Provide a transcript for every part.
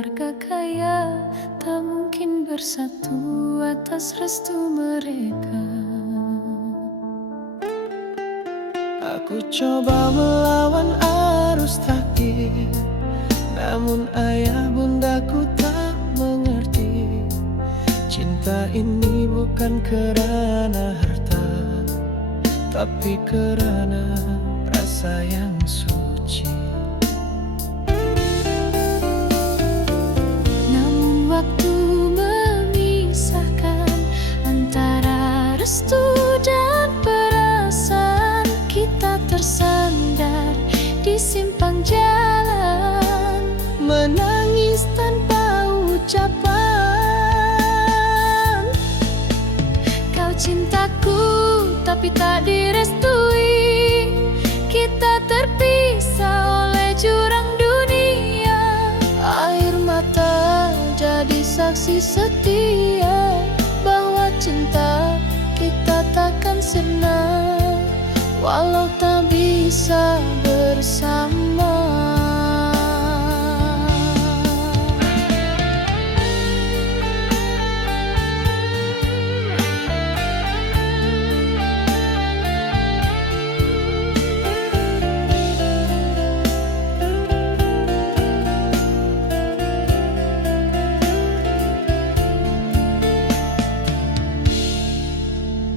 keluarga kaya tak mungkin bersatu atas restu mereka. Aku coba melawan arus takdir, namun ayah bundaku tak mengerti. Cinta ini bukan kerana harta, tapi kerana rasa yang suci. Namun waktu memisahkan antara restu dan perasaan. Kita tersandar di simpang jalan, menangis tanpa ucapan. Kau cintaku tapi tak direstui, kita terpisah oleh jurang dunia. Air mata jadi saksi setia bahwa cinta kita takkan sirna walau tak bisa bersama.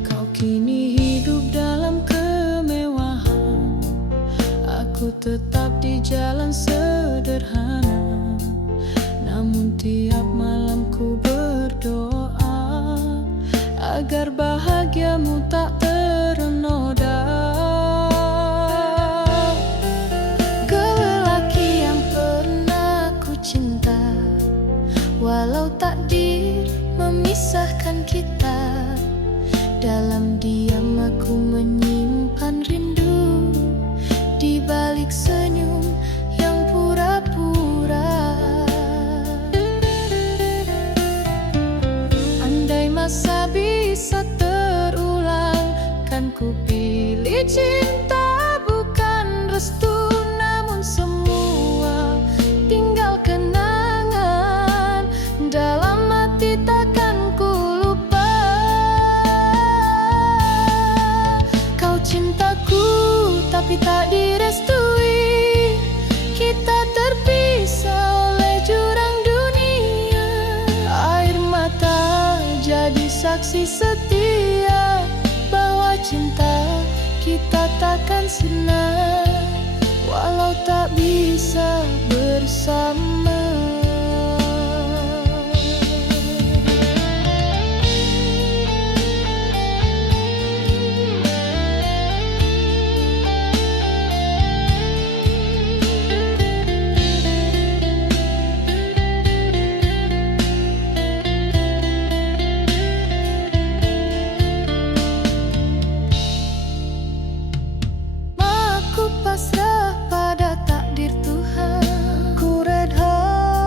Kau kini hidup dalam kemewahan, aku tetap di jalan sederhana. Namun tiap malam ku berdoa agar bahagiamu tak ternoda. Kau lelaki yang pernah ku cinta, walau takdir memisahkan kita. Dalam diam aku menyimpan rindu di balik senyum yang pura-pura. Andai masa bisa terulang, kan ku pilih cinta bukan restu. Namun semua tinggal kenangan dalam hati, takkan ku lupa. Kau cintaku tapi tak direstui, kita terpisah oleh jurang dunia. Air mata jadi saksi setia bahwa cinta kita takkan sirna walau tak bisa bersama. Aku pasrah pada takdir Tuhan, ku redha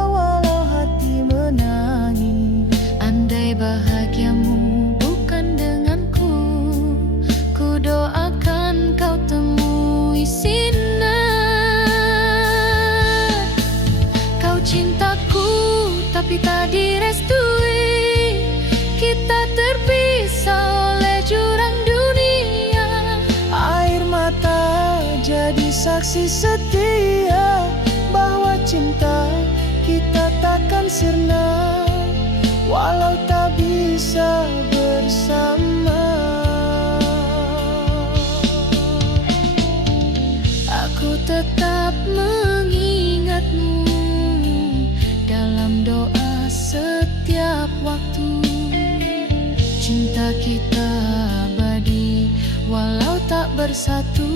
walau hati menangis. Andai bahagiamu bukan denganku, ku doakan kau temui sinar. Kau cintaku tapi tak direstui, kita terpisah oleh jurang dunia. Air mata jadi saksi setia bahwa cinta kita takkan sirna walau tak bisa bersama. Aku tetap mengingatmu dalam doa setiap waktu. Cinta kita abadi walau tak bersatu.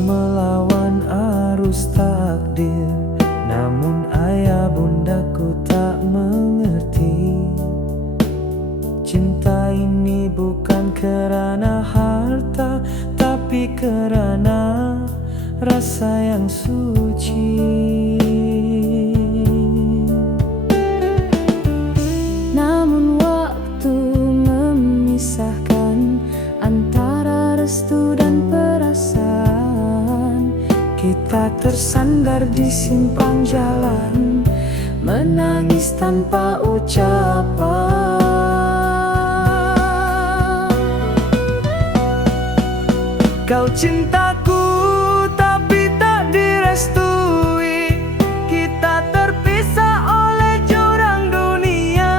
melawan arus takdir, namun ayah bundaku tak mengerti. Cinta ini bukan kerana harta, tapi kerana rasa yang suci. Namun waktu memisahkan antara restu dan perasaan. Kita tersandar di simpang jalan, menangis tanpa ucapan. Kau cintaku tapi tak direstui, kita terpisah oleh jurang dunia.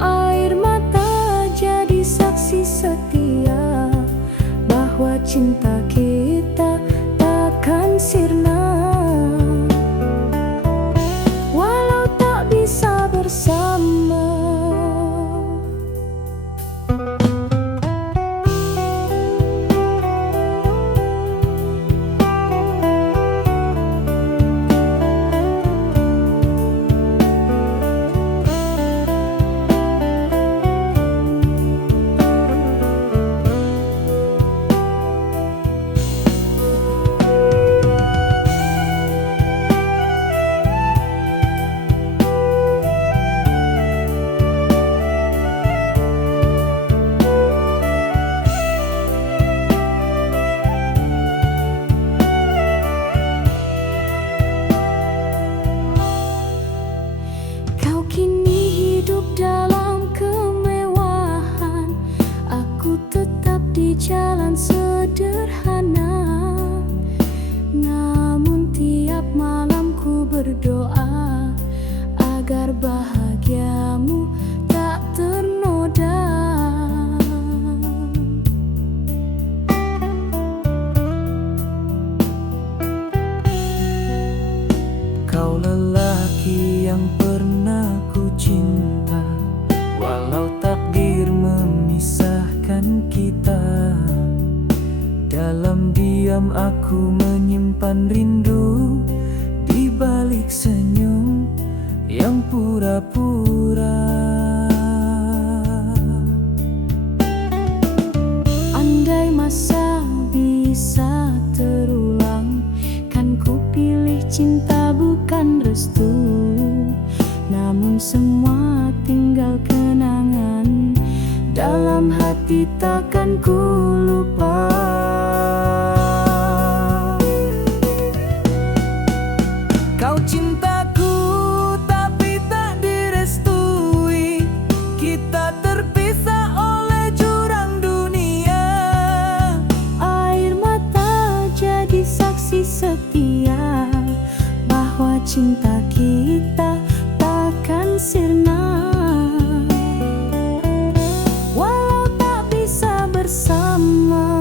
Air mata jadi saksi setia bahwa cinta kita takkan sirna, walau tak bisa bersama. Kau kini hidup dalam kemewahan, aku tetap di jalan sederhana. Namun tiap malam ku berdoa agar bahagiamu tak ternoda. Kau lelaki yang pernah ku cinta, walau takdir memisahkan kita. Dalam diam aku menyimpan rindu, di balik senyum yang pura-pura. Andai masa bisa terulang, kan ku pilih cinta bukan restu. Namun semua tinggal kenangan, dalam hati takkan ku lupa. Kau cintaku tapi tak direstui, kita terpisah oleh jurang dunia. Air mata jadi saksi setia bahwa cinta kita takkan sirna, walau tak bisa bersama.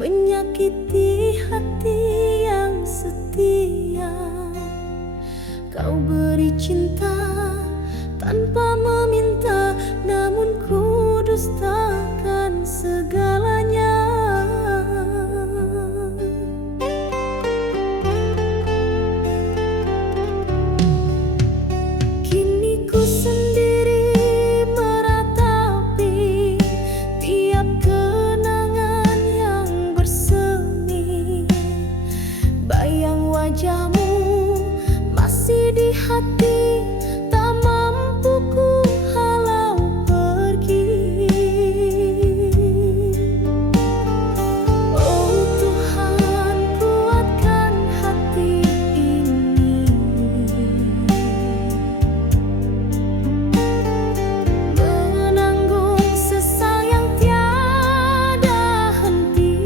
menyakiti hati yang setia. Kau beri cinta tanpa meminta, namun ku dustakan segalanya. Kini ku sendiri meratapi tiap kenangan yang bersemi. Bayang wajahmu masih di hati, tak mampu ku halau pergi. Oh Tuhan, kuatkan hati ini, menanggung sesal yang tiada henti.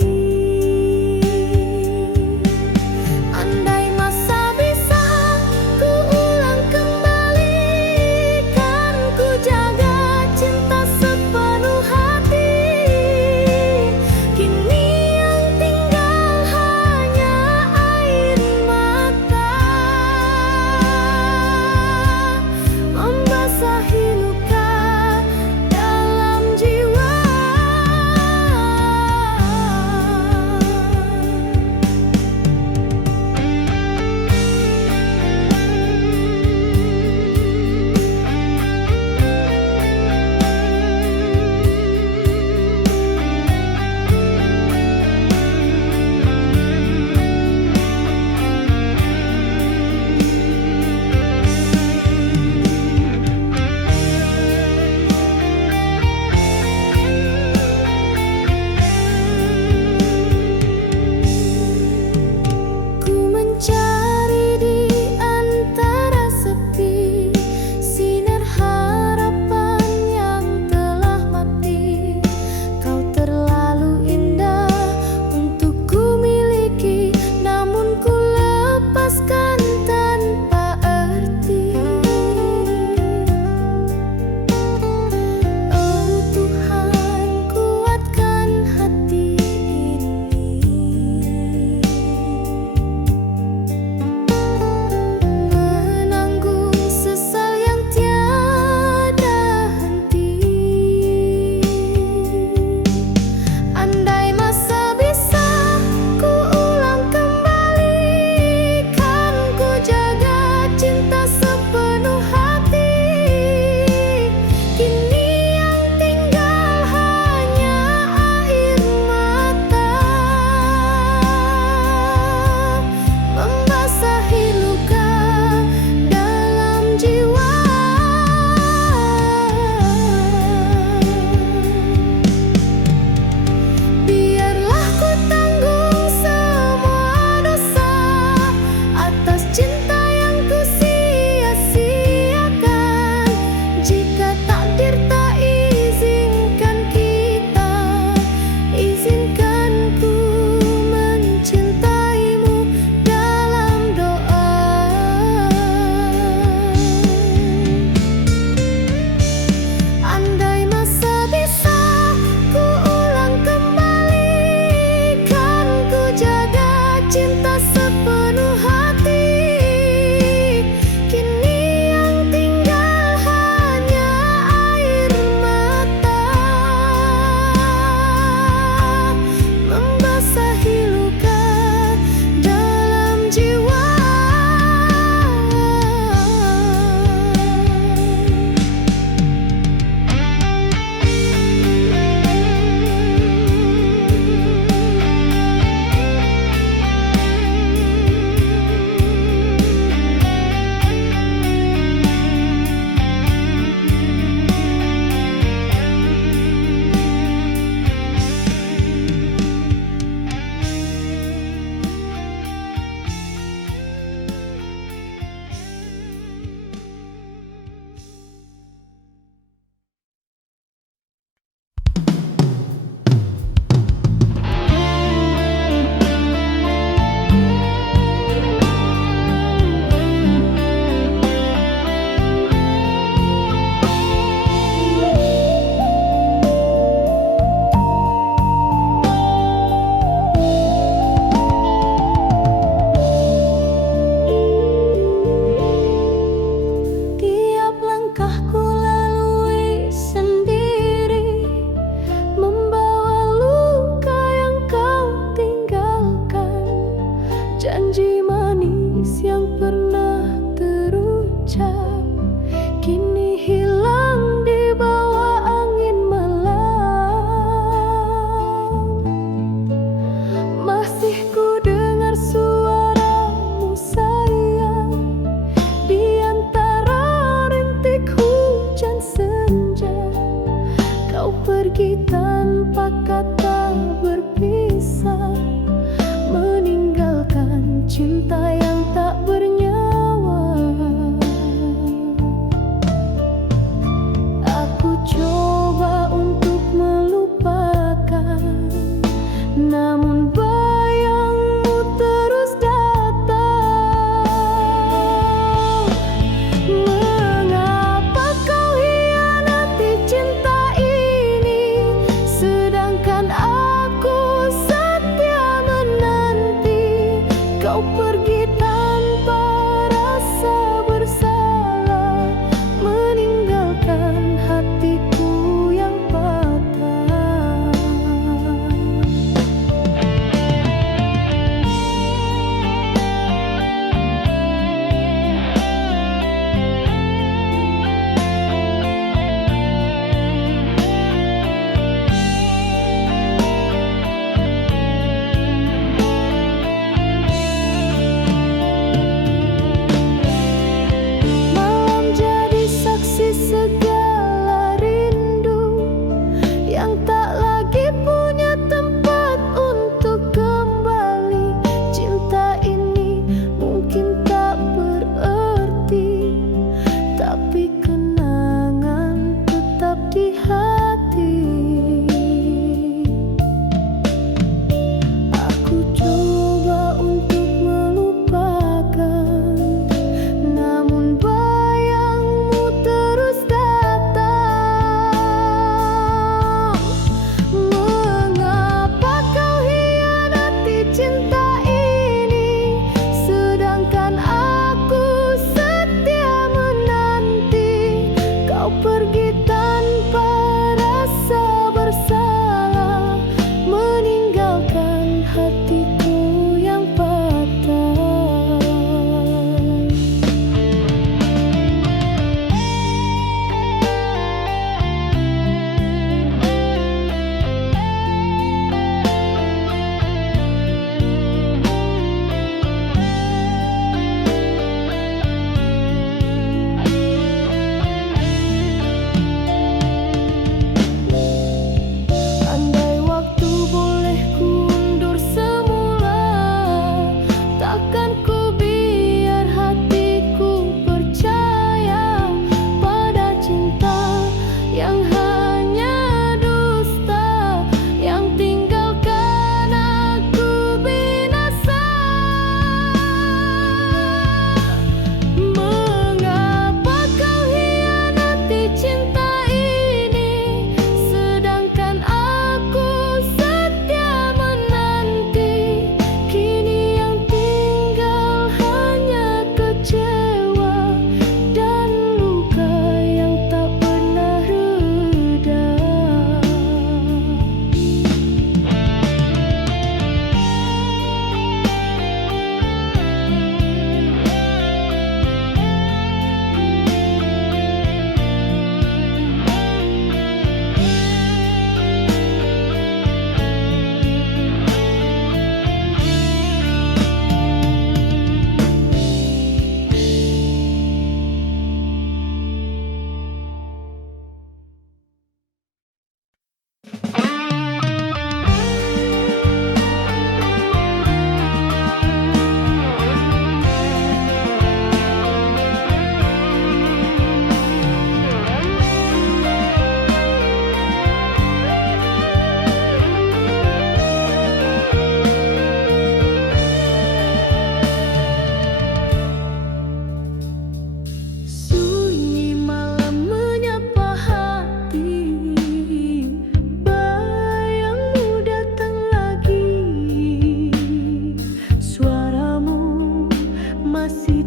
Andai masa bisa ku ulang kembali,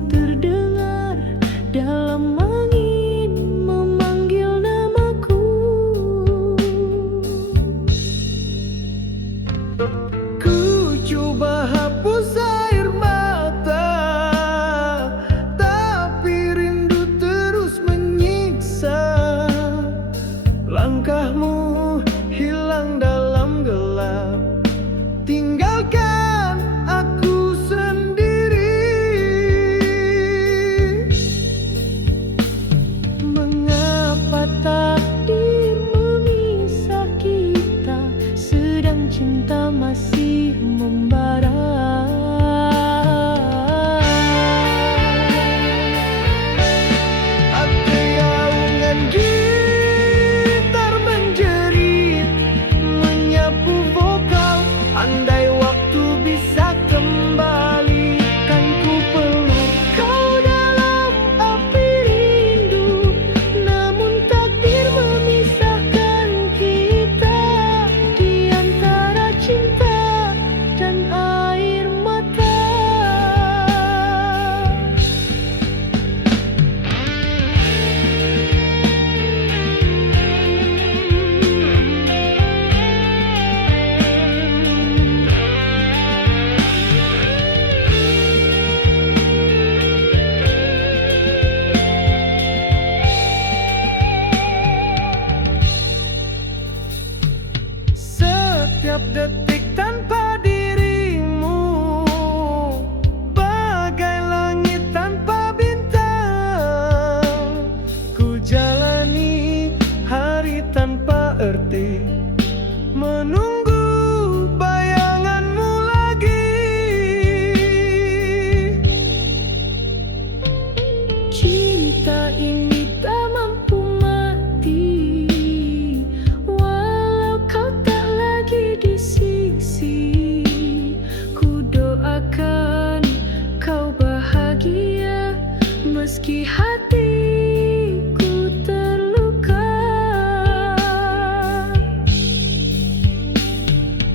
terdengar dalam angin memanggil namaku. Ku coba hapus air mata, tapi rindu terus menyiksa. Langkahmu hilang dalam gelap, tinggalkan aku sendiri. Mengapa takdir memisah kita, sedang cinta masih membara. Ada yaungan gitar menjerit, menyapu vokal. Andai waktu bisa kembali, kan ku peluk kau dalam api rindu. Namun takdir memisahkan kita di antara cinta dan air mata. Setiap detik tanpa dirimu, bagai langit tanpa bintang. Ku jalani hari tanpa erti, menunggu bayanganmu lagi. Cinta ini tak mampu mati, walau kau tak lagi di sisi. Ku doakan kau bahagia, meski hatiku terluka.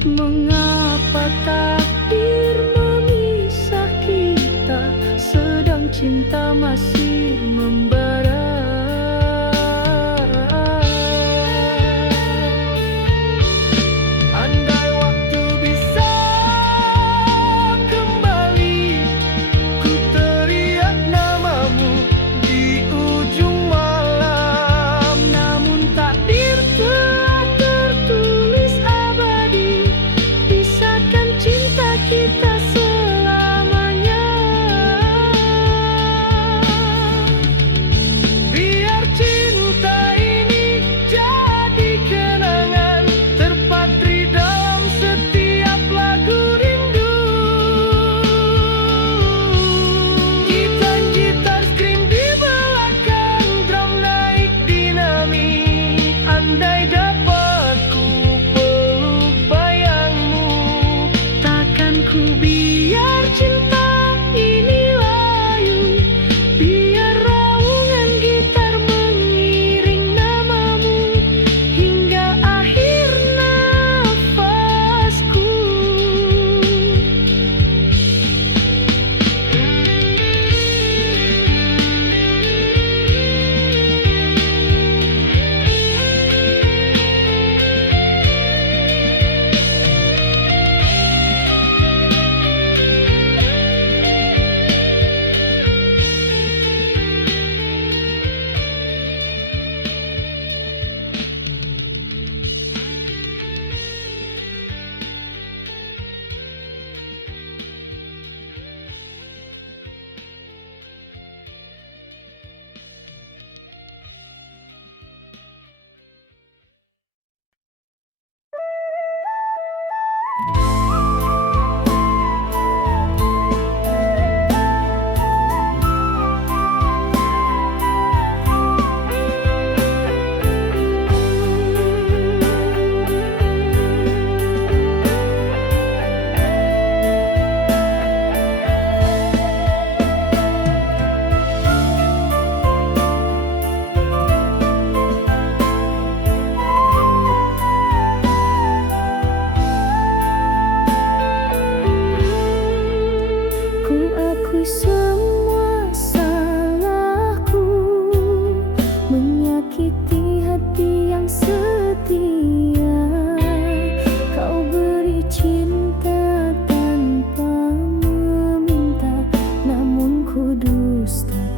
Mengapa takdir memisah kita, sedang cinta masih membara. Andai waktu bisa kembali, ku teriak namamu di ujung malam. Namun takdir telah tertulis abadi, pisahkan cinta kita selamanya.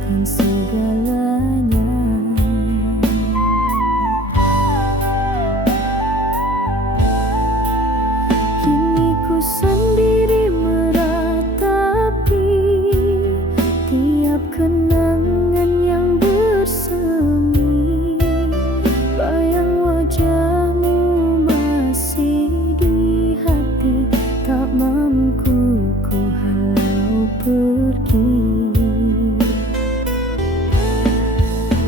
melupakan segalanya. Kini ku sendiri meratapi tiap kenangan yang bersemi. Bayang wajahmu masih di hati, tak mampu ku halau pergi.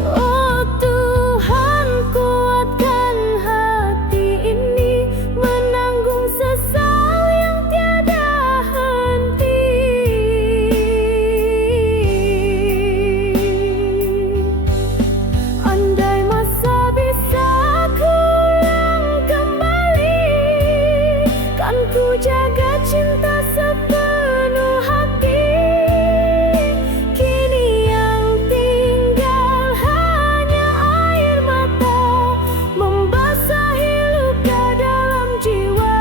Oh Tuhan, kuatkan hati ini menanggung sesal yang tiada henti. Andai masa bisa kuulang kembali, kan ku jaga cinta sepenuh hati. Kini yang tinggal hanya air mata membasahi luka dalam jiwa.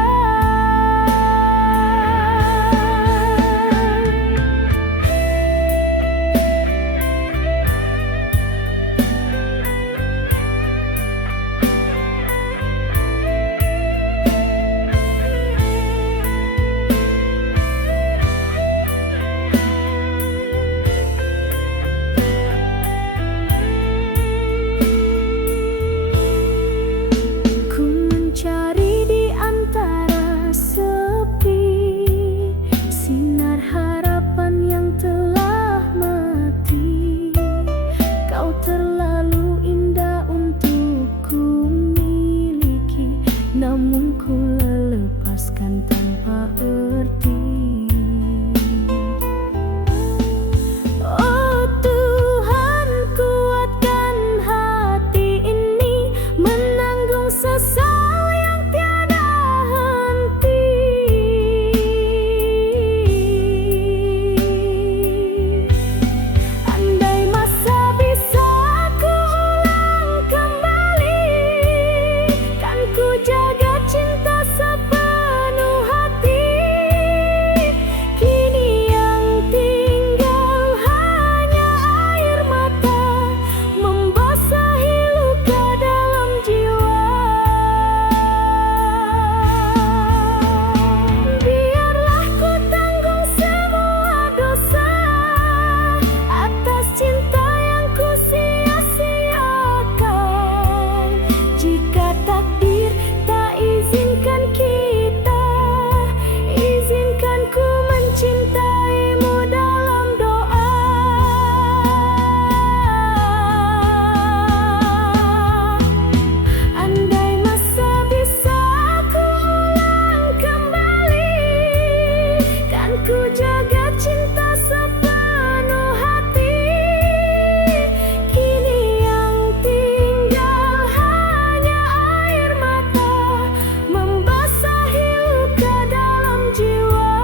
Ku mencari di antara sepi sinar harapan yang telah mati. Kau terlalu indah untuk ku miliki, namun ku lepaskan tanpa erti. Oh Tuhan, kuatkan hati ini menanggung sesal yang tiada henti. Andai masa bisa kuulang kembali, kan ku jaga cinta sepenuh hati. Kini yang tinggal hanya air mata membasahi luka dalam jiwa. Biarlah ku tanggung semua dosa atas cinta yang ku sia-siakan. Jika takdir tak izinkan kita, izinkan ku mencintaimu dalam doa. Andai masa bisa kuulang kembali, kan ku jaga cinta sepenuh hati. Kini yang tinggal hanya air mata membasahi luka dalam jiwa.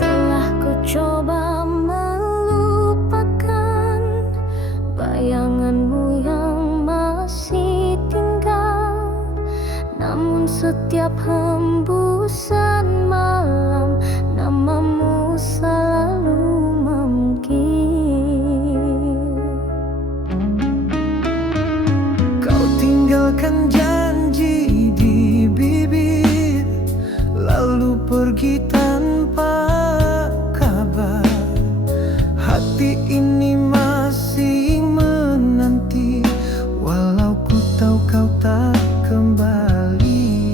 Telah ku coba melupakan bayanganmu yang masih tinggal, namun setiap hembusan malam namamu selalu memanggil. Kau tinggalkan janji di bibir, lalu pergi tanpa kabar. Hati ini masih menanti, walau ku tahu kau tak kembali.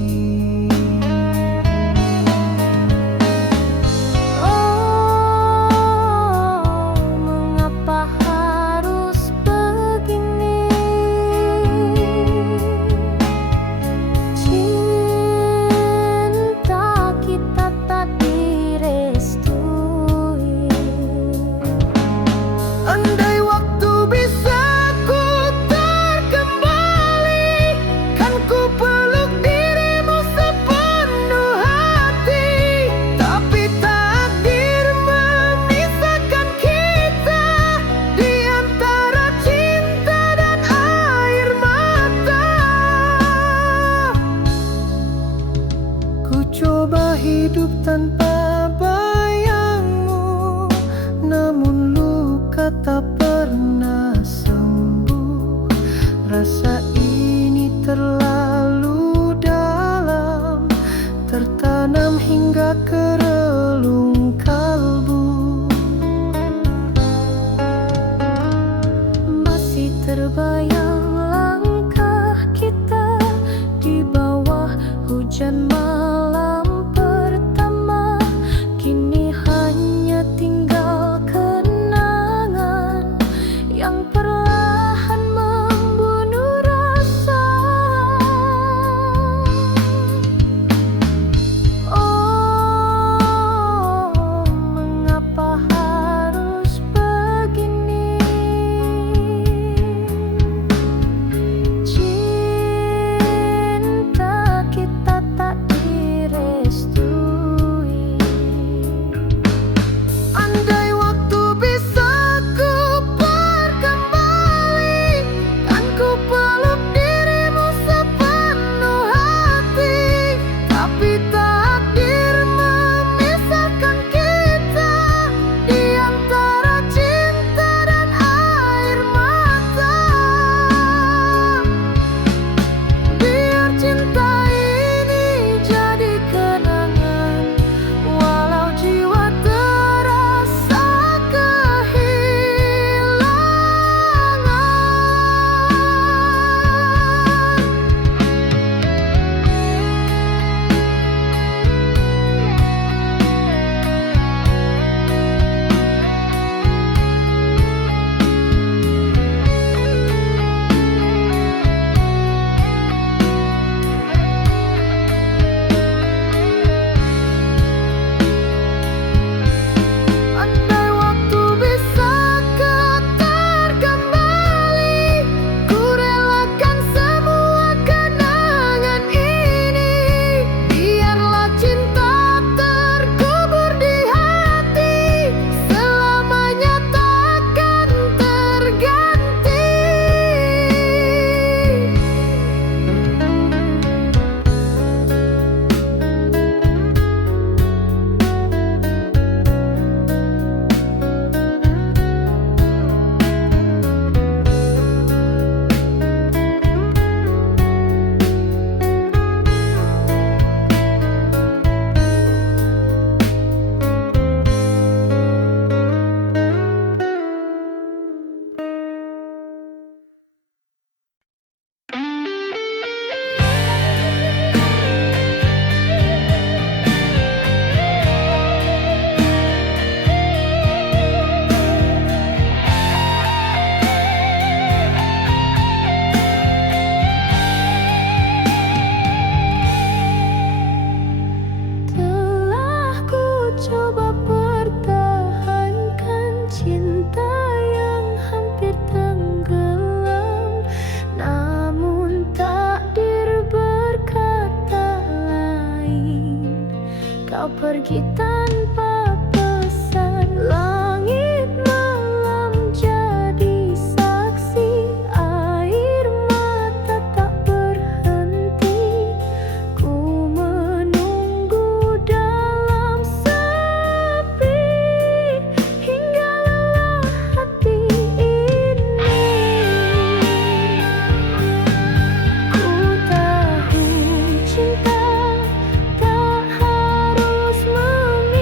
hidup tanpa bayangmu, namun luka tak pernah sembuh. Rasa ini terlalu dalam, tertanam hingga ke relung kalbu. Masih terbayang langkah kita di bawah hujan malam pertama. Kini hanya tinggal kenangan yang perlahan membunuh rasa. Oh, mengapa harus begini? Cinta kita tak direstui. Andai waktu bisa ku berkembali, kan ku peluk dirimu sepenuh hati. Tapi takdir memisahkan kita di antara cinta dan air mata. Biar cinta ini jadi kenangan, walau jiwa terasa andai waktu bisa terkembali, ku relakan semua kenangan ini. Biarlah cinta terkubur di hati, selamanya takkan terganti. Telah ku coba pertahankan cinta yang hampir tenggelam, namun takdir berkata lain. Kau pergi tanpa pesan, langit malam jadi saksi, air mata tak berhenti. Ku menunggu dalam sepi hingga lelah hati ini. Ku tahu cinta tak harus memiliki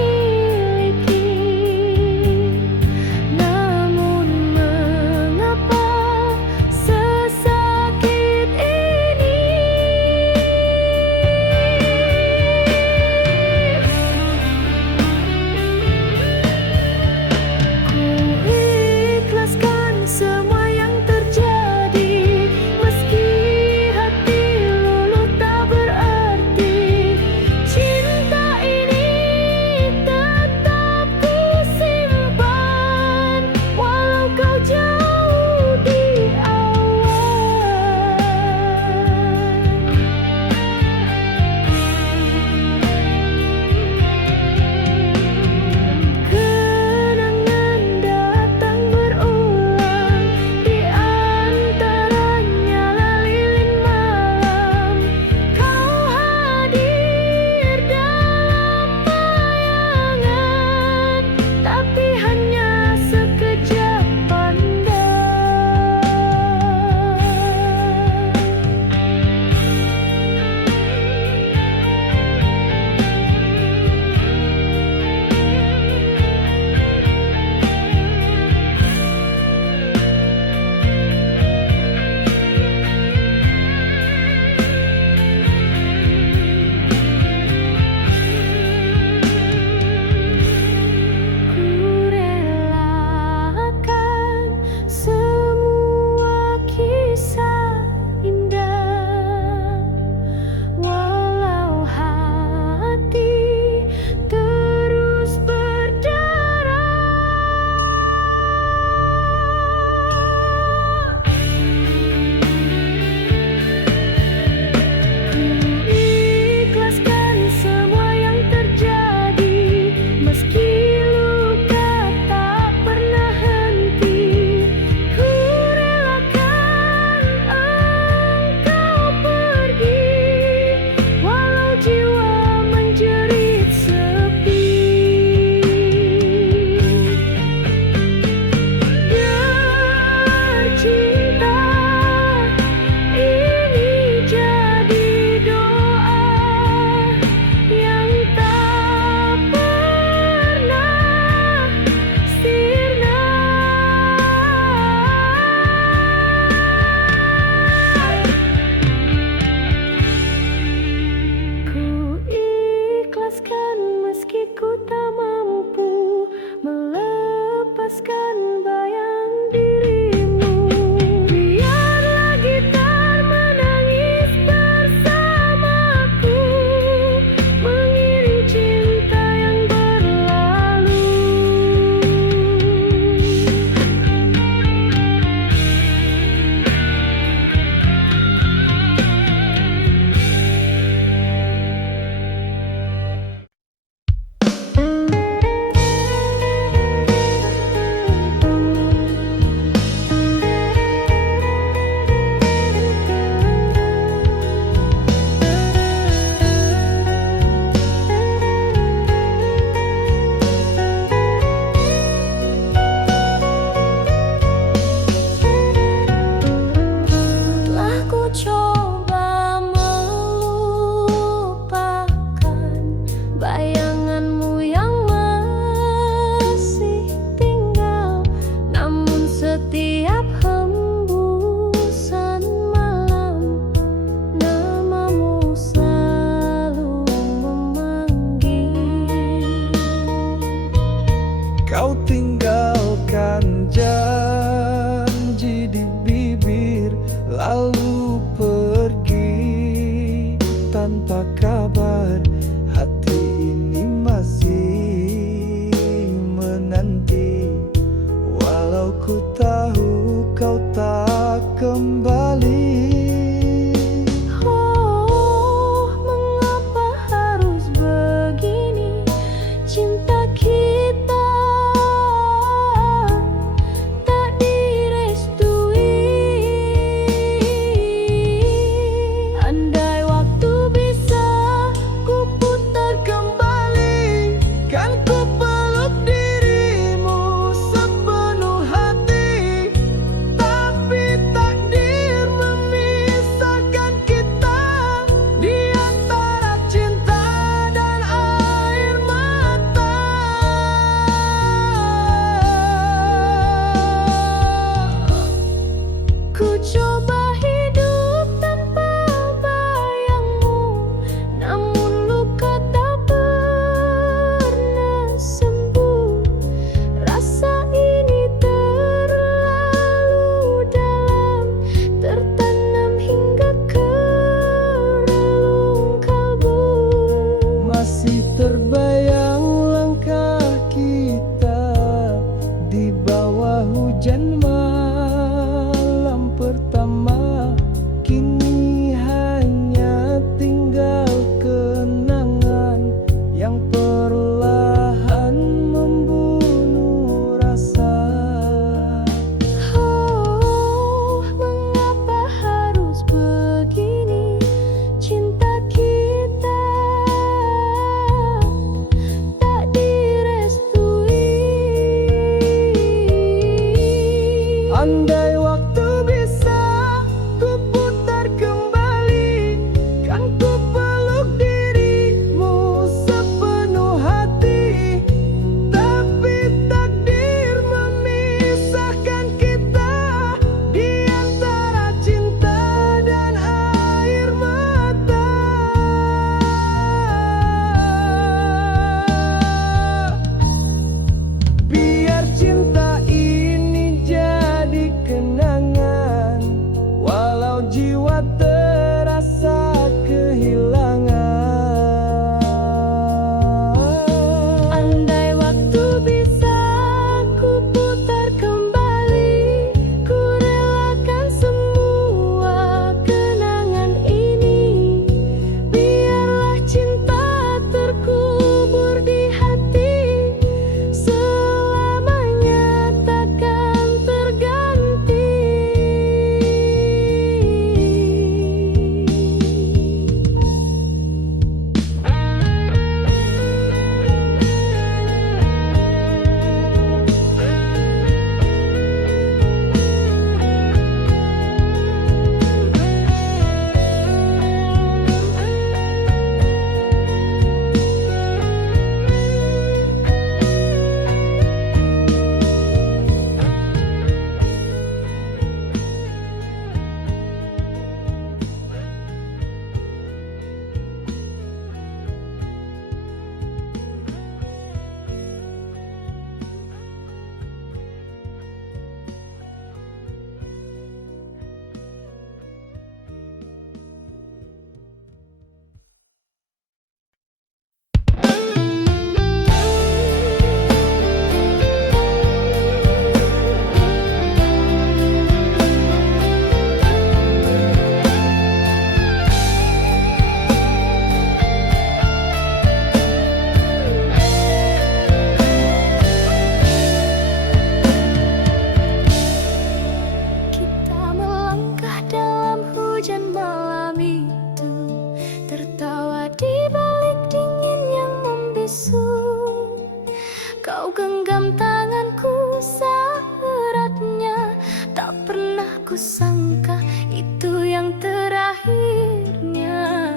genggam tanganku seeratnya. Tak pernah ku sangka itu yang terakhirnya.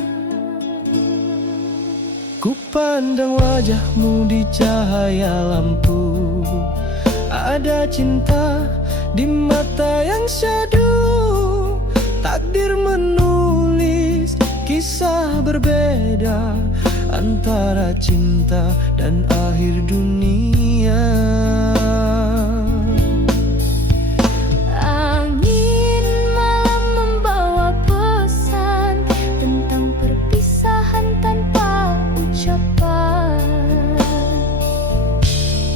Ku pandang wajahmu di cahaya lampu, ada cinta di mata yang syahdu. Takdir menulis kisah berbeda antara cinta dan akhir dunia. Angin malam membawa pesan tentang perpisahan tanpa ucapan.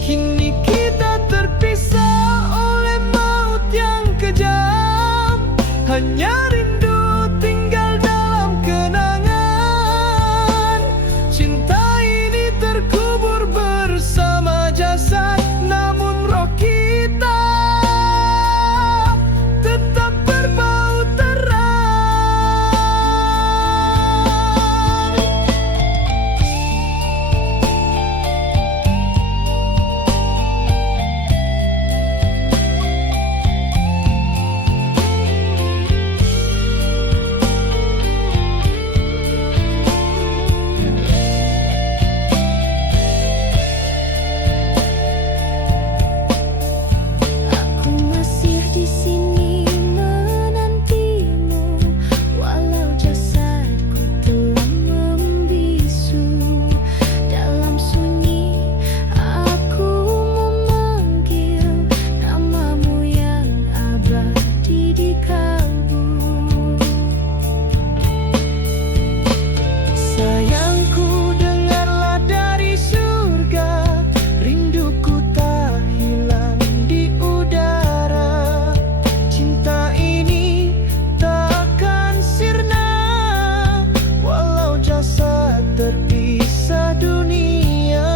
Kini kita terpisah oleh maut yang kejam. Hanya rindu tinggal dalam kenangan. Cinta ini terkubur bersama jasad, namun roh kita tetap berbau terang. Aku masih di sini menantimu, walau jasadku telah membisu. Dalam sunyi aku memanggil namamu yang abadi di kalbu. Sayangku, dengarlah dari surga, rinduku tak hilang di udara. Cinta ini takkan sirna, walau jasad terpisah dunia.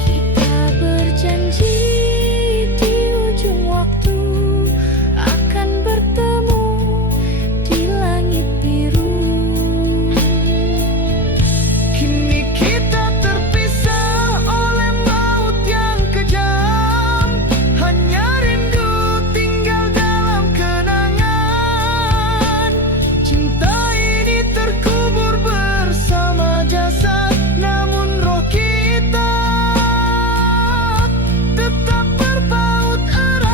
Kita berjanji di ujung waktu akan bertemu di langit biru. Kini kita terpisah oleh maut yang kejam. Hanya rindu tinggal dalam kenangan. Cinta ini terkubur bersama jasad, namun roh kita tetap berbaut erat.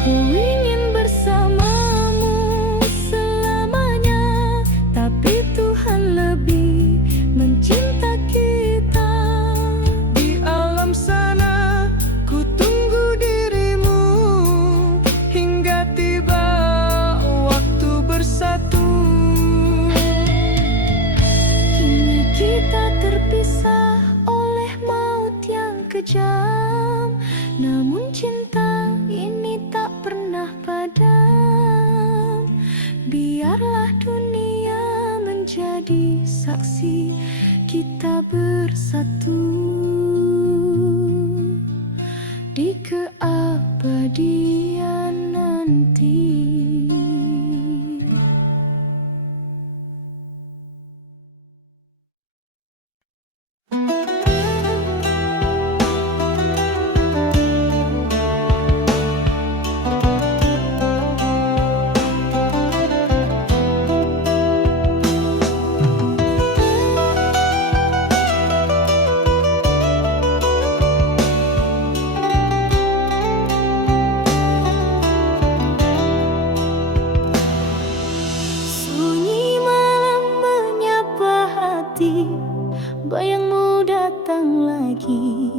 Ku ingin bersamamu selamanya, tapi Tuhan lebih mencinta kita. Di alam sana ku tunggu dirimu hingga tiba waktu bersatu. Kini kita terpisah oleh maut yang kejam, namun cinta ini tak pernah padam. Biarlah dunia menjadi saksi kita bersatu di keabadian nanti. bayangmu datang lagi.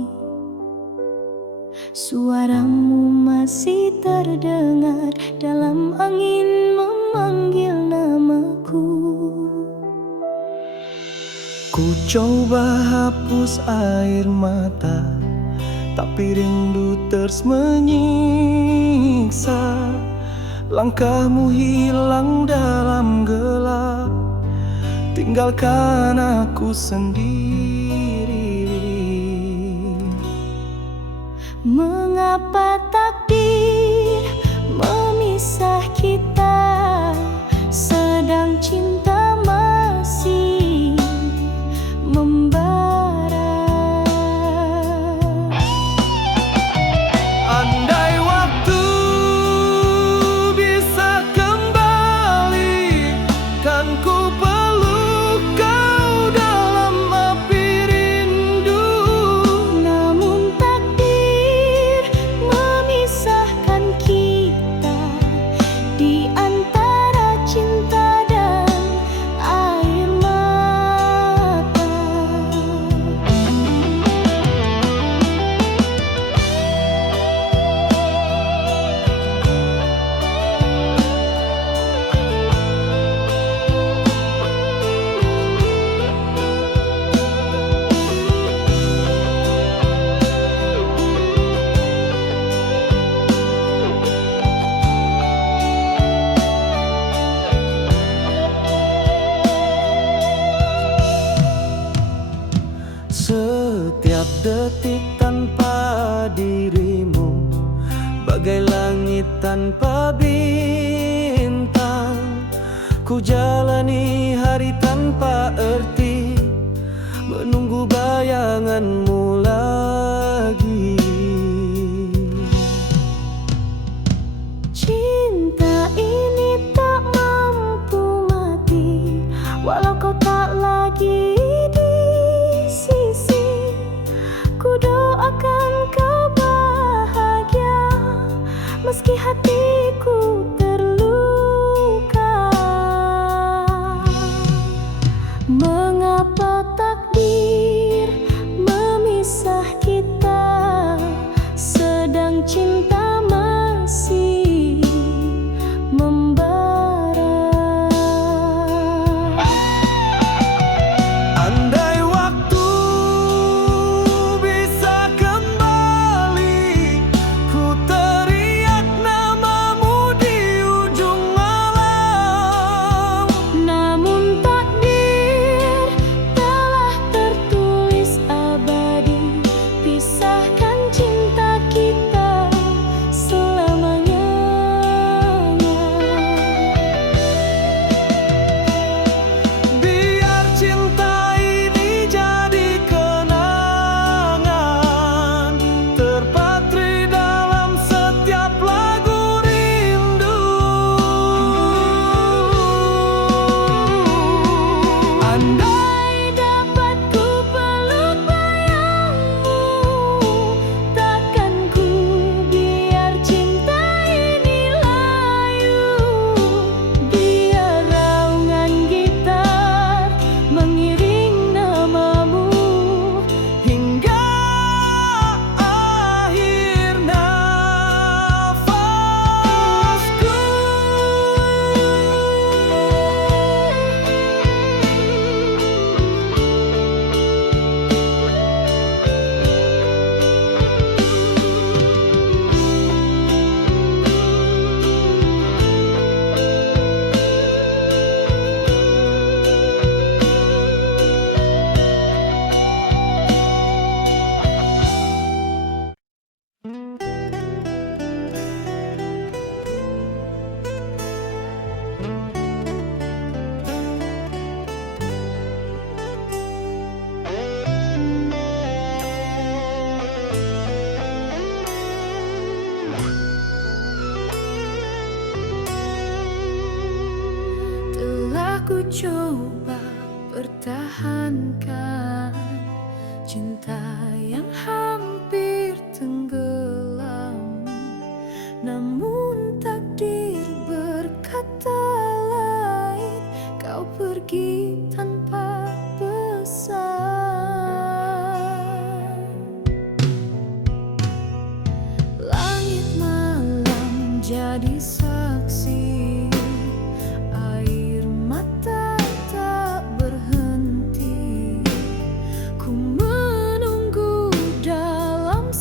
Suaramu masih terdengar dalam angin memanggil namaku. Ku coba hapus air mata tapi rindu terus menyiksa. Langkahmu hilang dalam gelap, tinggalkan aku sendiri. Mengapa takdir memisah kita, sedang cinta masih membara. Andai waktu bisa kembali, kan ku peluk kau dalam api rindu. Namun takdir memisahkan kita di antara cinta dan air mata. Setiap detik tanpa dirimu, bagai langit tanpa bintang. Ku jalani hari tanpa arti, menunggu bayanganmu lagi. Cinta ini tak mampu mati, walau kau tak lagi di sisi. Ku doakan kau bahagia, meski hatiku terluka. Mengapa takdir memisah kita, sedang cinta masih membara. Andai waktu bisa kembali, ku teriak namamu di ujung malam. Namun takdir telah tertulis abadi, pisahkan cinta kita selamanya. Biar cinta ini jadi kenangan, terpatri dalam setiap lagu rindu. Andai dapat ku peluk bayangmu, takkan ku biar cinta ini layu. Biar raungan gitar mengiring namamu Hingga akhir nafasku. telah ku coba pertahankan cinta yang hampir tenggelam, namun takdir berkata lain, kau pergi tanpa pesan. Langit malam jadi saksi, air mata tak berhenti. Ku menunggu dalam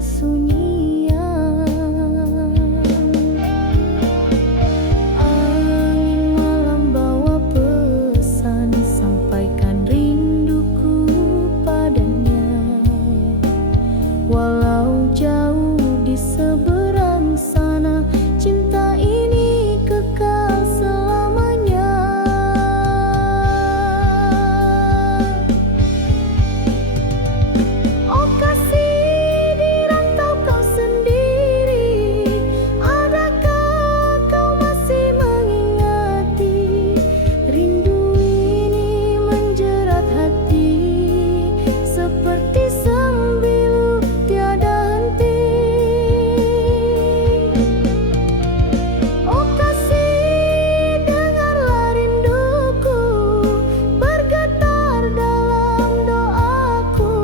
kesunyian. Angin malam bawa pesan, sampaikan rinduku padanya. Walau jauh di seberang sana, cinta ini kekal selamanya. Oh kasih, di rantau kau sendiri, adakah kau masih mengingati? Rindu ini menjerat hati, seperti sembilu tiada henti. Oh kasih, dengarlah rinduku bergetar dalam doaku.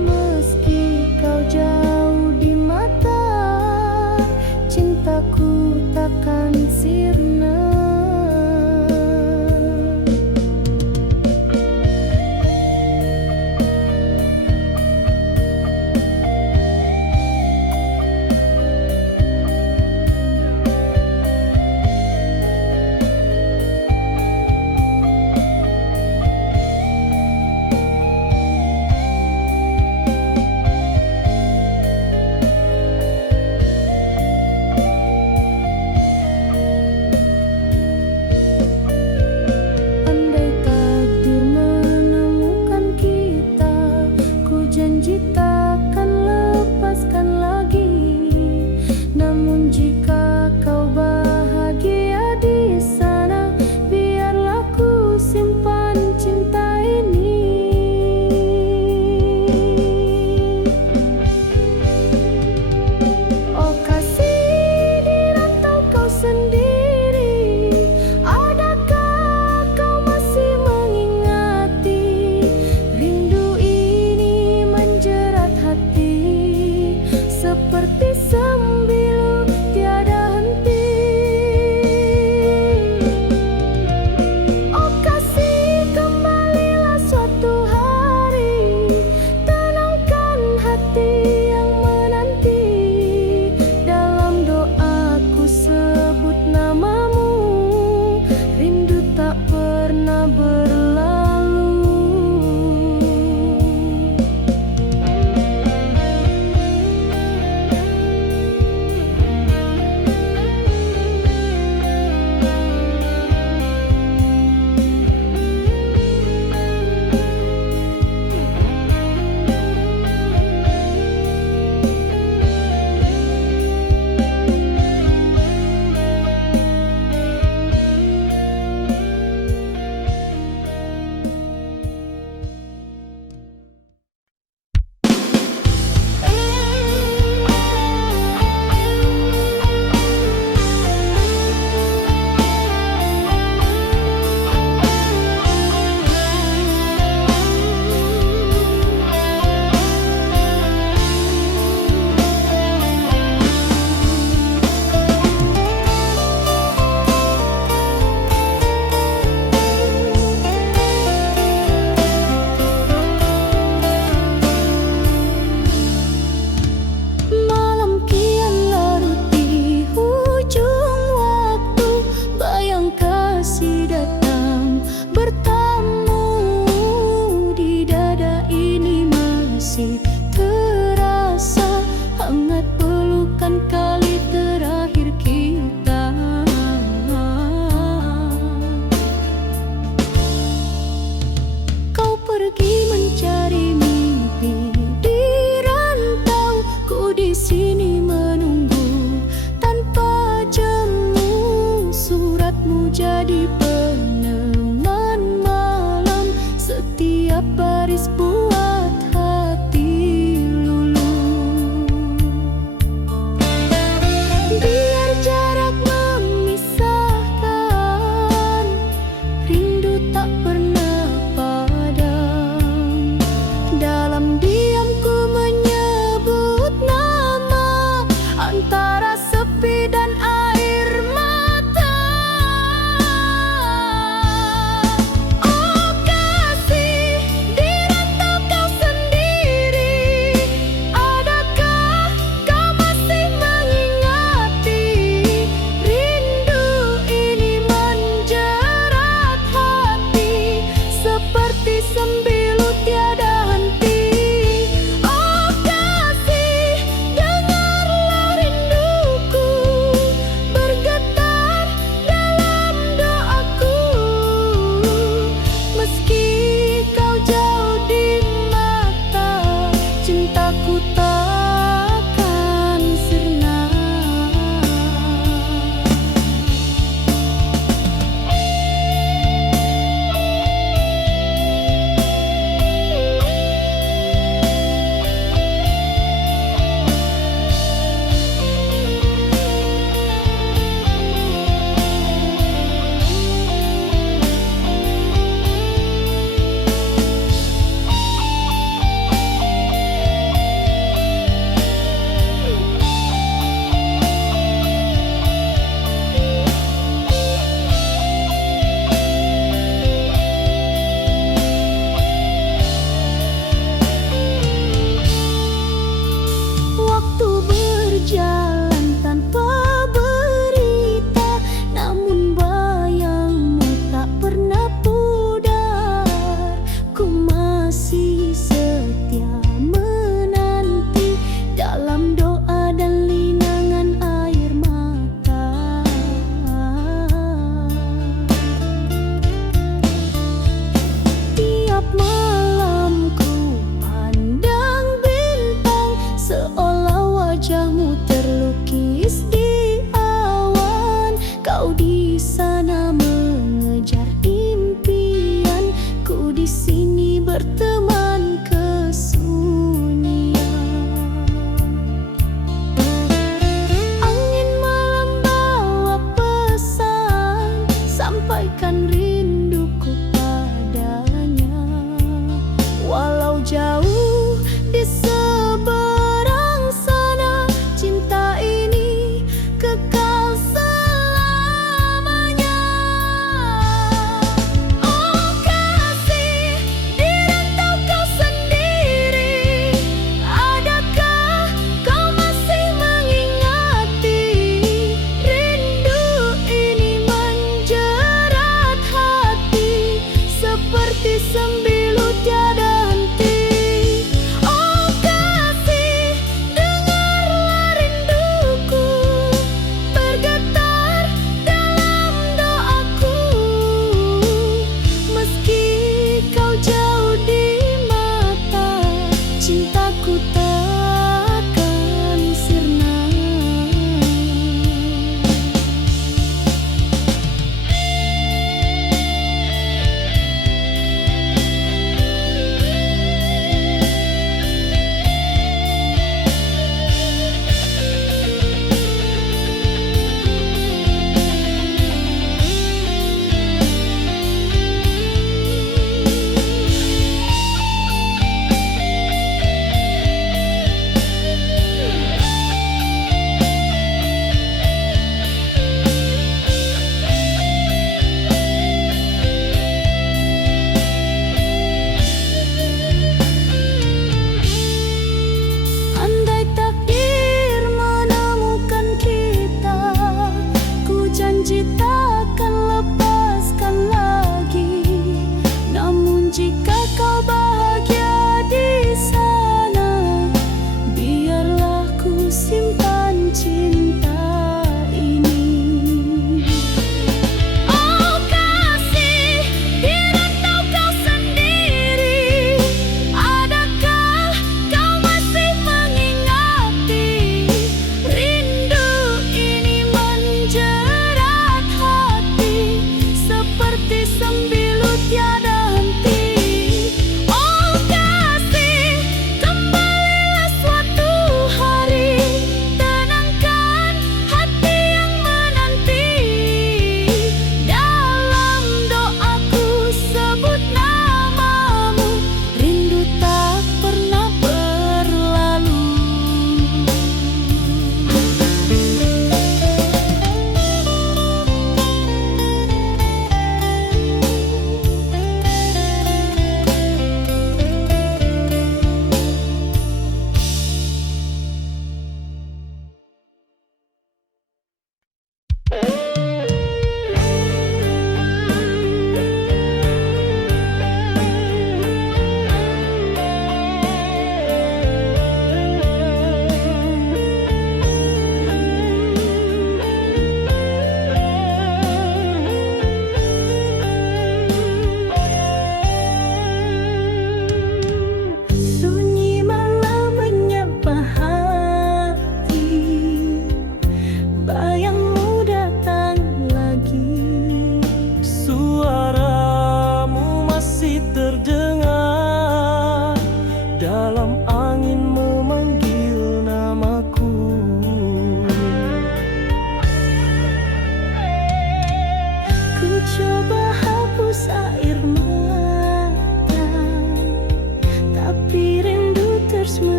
Meski kau jauh di mata, cintaku takkan sirna. Andai takdir menemukan kita, ku janji takkan lepaskan lagi. Namun jika kau bahagia di sana, biarlah ku simpan cinta ini. Oh kasih, di rantau kau sendiri, adakah kau masih mengingati? Rindu ini menjerat hati, seperti sembilu tiada henti. Oh kasih, kembalilah suatu hari, tenangkan hati yang menanti. Dalam doaku sebut namamu, rindu tak pernah berlalu. Malam kian larut di ujung waktu, bayang kasih datang bertamu. Di dada ini masih terasa hangat pelukan kali terakhir kita. Kau pergi mencari mimpi di rantau, ku di sini menunggu tanpa jemu. Suratmu jadi peneman malam, setiap baris buat hati luluh. cintaku takkan sirna.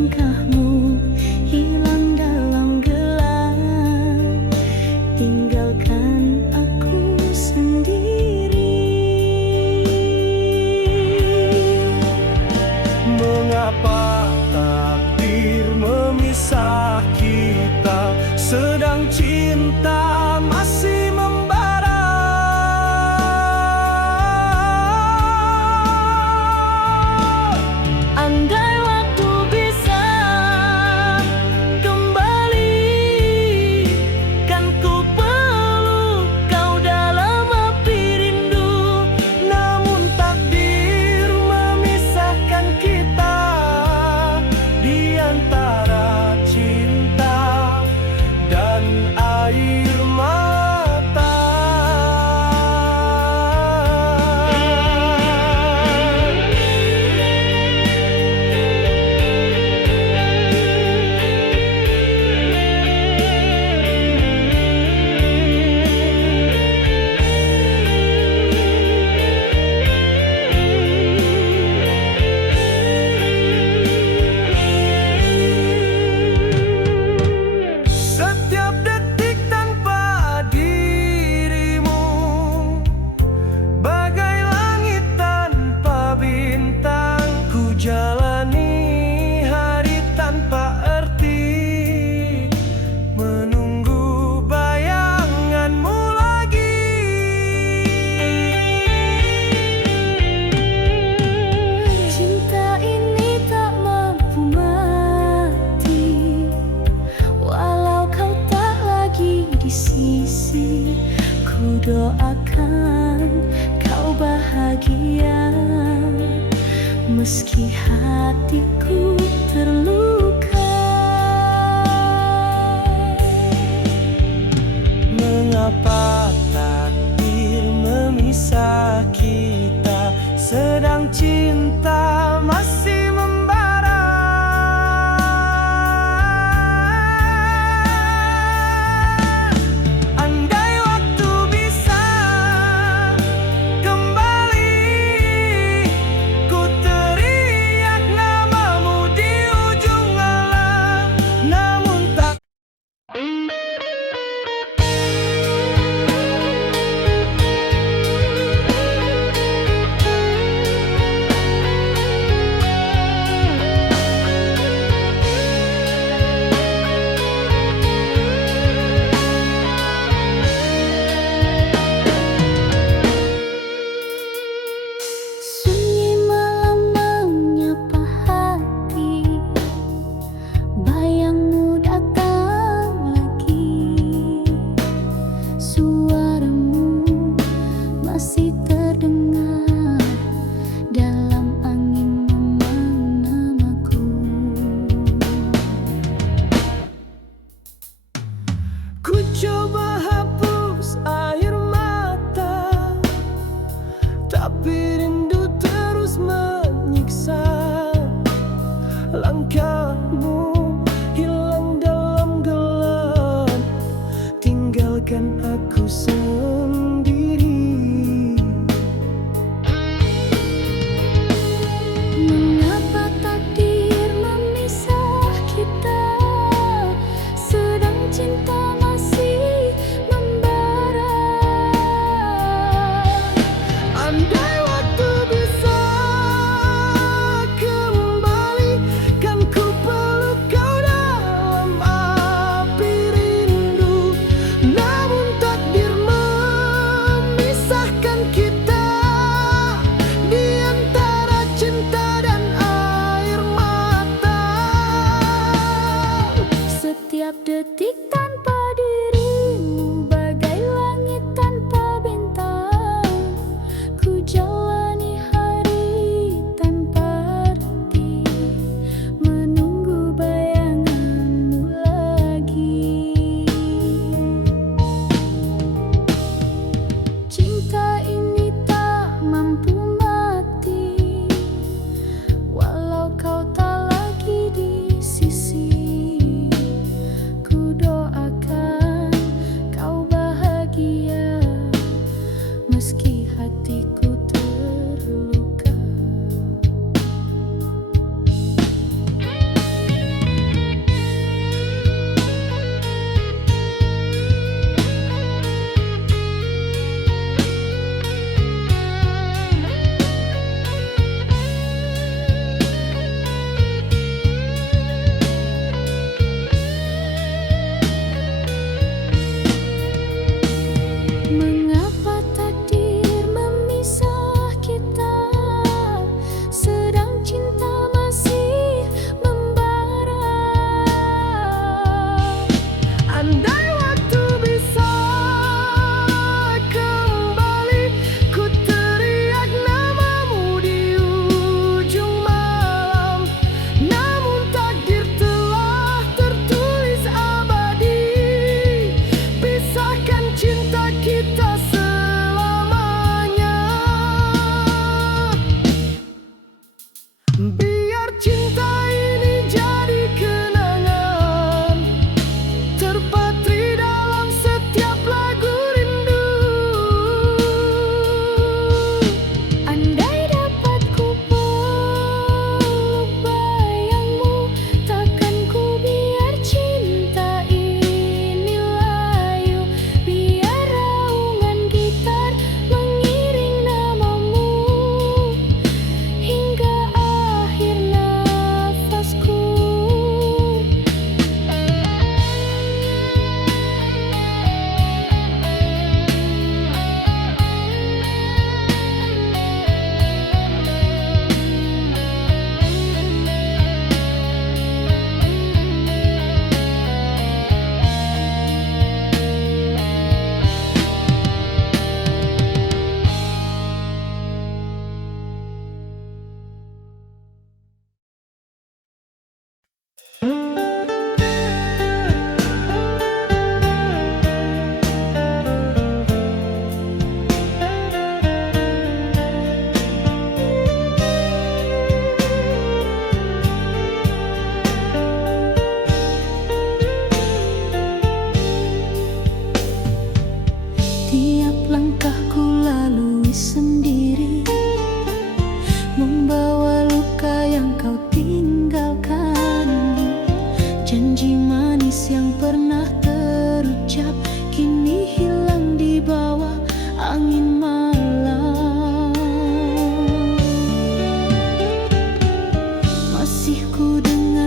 langkahmu hilang dalam gelap, tinggalkan aku sendiri. Mengapa takdir memisah kita, sedang cinta masih membara? Andai waktu bisa kembali, kan ku peluk kau dalam api rindu. Namun takdir memisahkan kita di antara cinta dan air mata. Setiap detik tanpa dirimu, bagai langit tanpa bintang. Ku jalani hari tanpa arti, menunggu bayanganmu lagi. Cinta ini tak mampu mati, walau kau tak lagi di sisi. Ku doakan kau bahagia, meski hatiku terluka. Mengapa takdir memisah kita, sedang cinta masih membara? Andai waktu bisa kembali, ku teriak namamu di ujung alam. Namun tak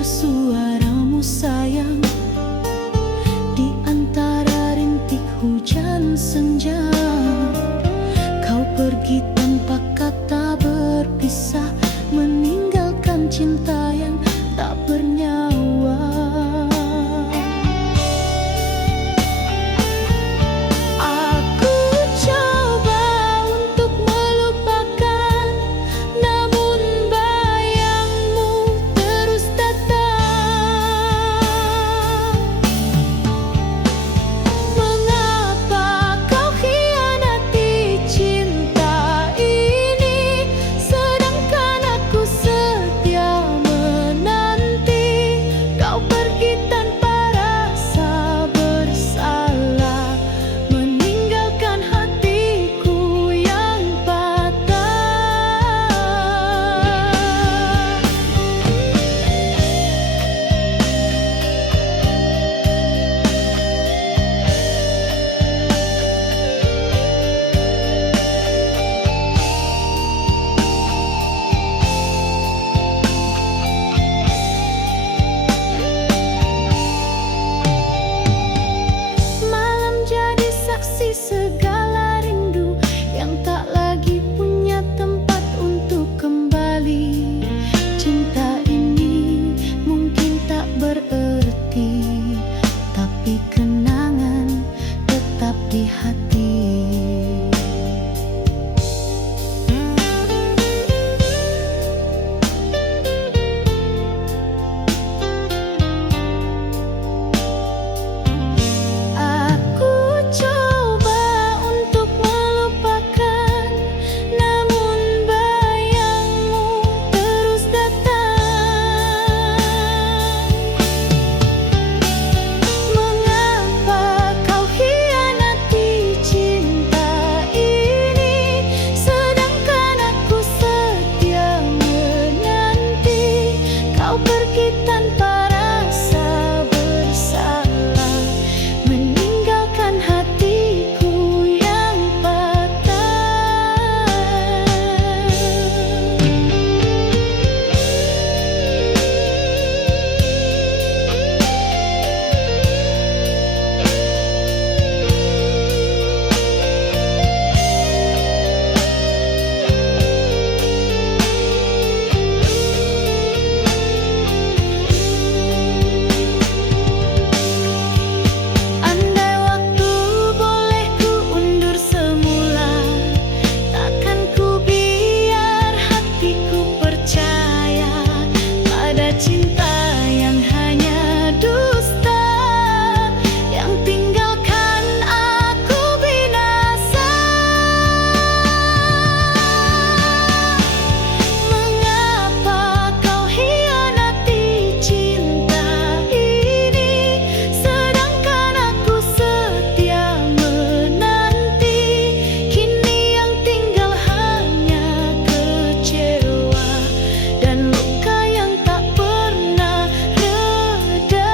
dengar suaramu sayang, di antara rintik hujan senja. Kau pergi tanpa kata berpisah, meninggalkan cinta yang tak bernyawa. Aku coba untuk melupakan, namun bayangmu terus datang. Mengapa kau hianati cinta ini, sedangkan aku setia menanti. Kau pergi tanpa rasa bersalah, meninggalkan hatiku yang patah. Malam jadi saksi segala rindu yang tak lagi punya tempat untuk kembali. Cinta ini mungkin tak berarti, tapi kenangan tetap di hati. Aku coba untuk melupakan, namun bayangmu terus datang. Mengapa kau hianati cinta ini, sedangkan aku setia menanti. Kau pergi tanpa rasa bersalah, meninggalkan hatiku yang patah. Andai waktu boleh ku undur semula, takkan ku biar hatiku percaya pada cinta yang hanya dusta, yang tinggalkan aku binasa. Mengapa kau hianati cinta ini, sedangkan aku setia menanti. Kini yang tinggal hanya kecewa dan luka yang tak pernah reda.